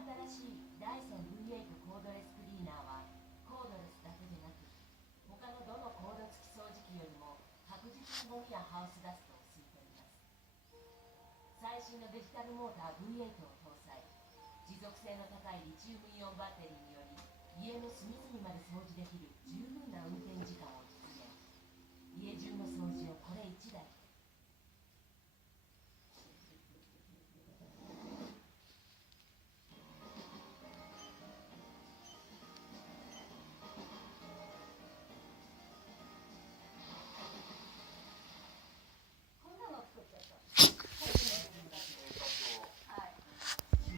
新しいダイソン V8 コードレスクリーナーはコードレスだけでなく他のどのコード付き掃除機よりも確実にゴミやハウスダストを吸い取ります。最新のデジタルモーター V8 を搭載、持続性の高いリチウムイオンバッテリーにより家の隅々まで掃除できる十分な運転時間を実現。家中の掃除